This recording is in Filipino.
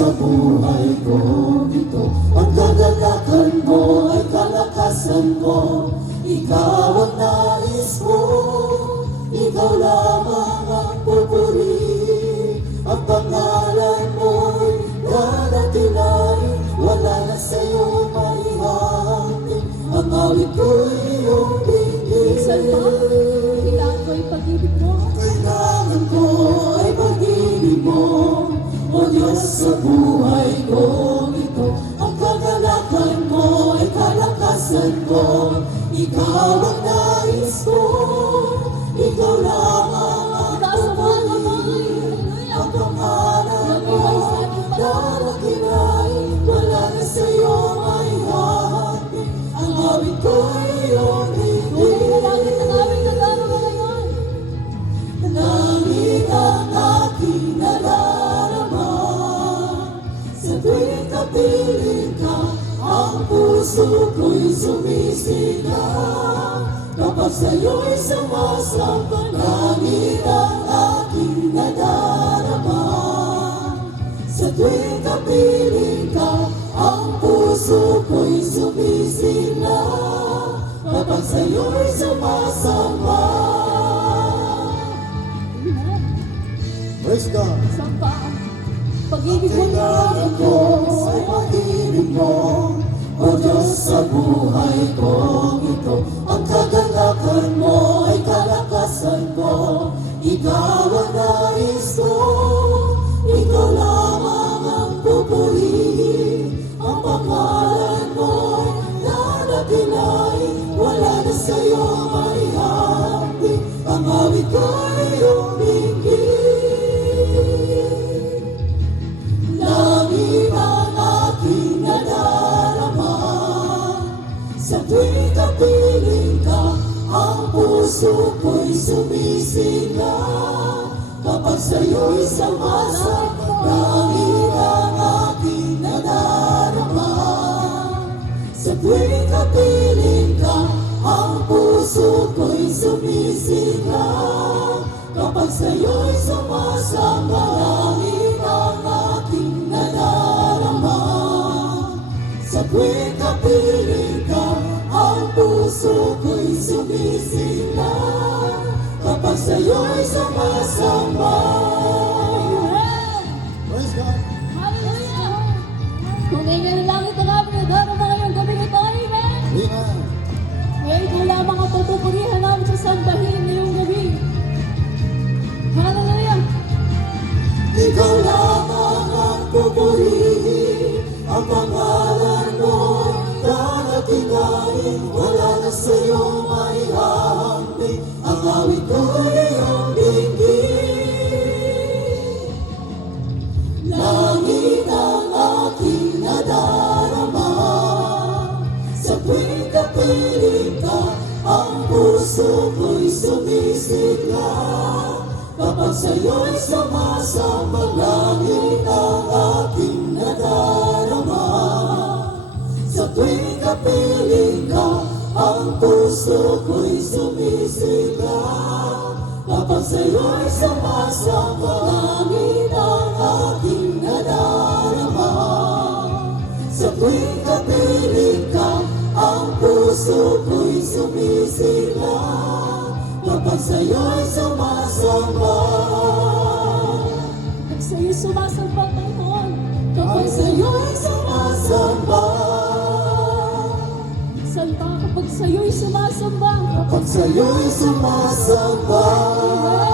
sa buhay ko ito. Ang kagalakan mo ay kalakasan ko. Ikaw ang nais ko, ikaw lamang ang pupuri. Ang pangalan mo'y nanatili, wala na sa'yo maihahambing. Ang awit ko'y iyong dinggin. Kailangan ko ay pag-ibig mo. Kailangan ko ay pag-ibig mo, O Diyos sa buhay ko ito. Ang kagalakan mo ay kalakasan ko. Ikaw ang nais ko, ikaw lamang ang pupuri. Ang pangalan mo nanatili, wala na sa'yo maihahambing. Ang awit ko'y iyong dinggin. Langit ang aking nadarama, sa tuwing kapiling ka, ang puso ko'y sumisigaw. Kapag sa'yo'y sumasamba, langit ang aking nadarama, sa tuwing kapiling ka, ang puso ko'y sumisigaw. Kapag sa'yo'y sumasamba. Praise God. Samba. Pag-ibig mo Kailangan ko ay pag-ibig mo, O Diyos sa buhay ko ito. Ang kagalakan mo ay kalakasan ko. Ikaw ang nais ko, ikaw lamang ang pupurihin. Ang pangalan mo'y nanatili, wala na sa'yo maihambing. Ang awit ko'y iyong dinggin. Langit ang aking nadarama, sa tuwing kapiling ka, ang puso ko'y sumisigaw. Kapag sa'yo'y sumasamba, langit ang aking nadarama, sa tuwing kapiling ka, ang puso ko'y sumisigaw. Kapag sa'yo'y sumasamba, langit ang aking nadarama, sa tuwing kapiling ka, ang puso ko'y sumisigaw. Kapag sa'yo'y sumasamba. Praise God. Hallelujah! Kung ngayon ang langit ang aming nadarama ngayong gabi ito, amen! Amen. Ngayon ito lamang ang pagpupurihan namin sa sambahin ngayong gabi. Hallelujah! Ikaw lamang ang pupurihin. Ang pangalan mo nanatili, wala na sa'yo maihahambing. Ang awit ko'y iyong dinggin. Langit ang aking nadarama, sa tuwing kapiling ka, ang puso ko'y sumisigaw. Kapag sa'yo'y sumasamba, langit ang aking nadarama, sa tuwing kapiling ka, ang puso ko'y sumisigaw. Kapag sa'yo'y sumasamba, langit ang aking nadarama, sa tuwing kapiling ka, ang puso ko'y sumisigaw. Kapag sa'yo'y sumasamba. Kapag sa'yo sumasamba, Panginoon. Kapag sa'yo'y sumasamba. Salta kapag sa'yo'y sumasamba. Kapag sa'yo'y sumasamba. Amen!